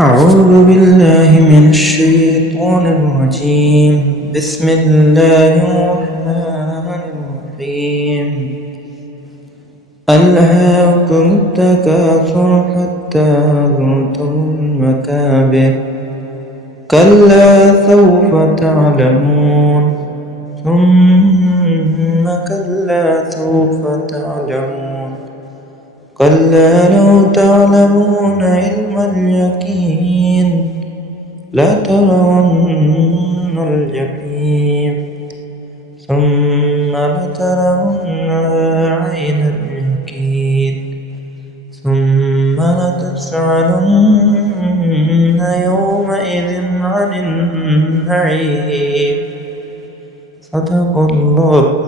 أعوذ بالله من الشيطان الرجيم. بسم الله الرحمن الرحيم. ألهاكم التكاثر حتى زرتم المكابر كلا سوف تعلمون ثم كلا سوف تعلمون كلا لو تعلمون علم اليقين لترون الجحيم ثم لترونها عين اليقين ثم لتسألن يومئذ عن النعيم. صدق الله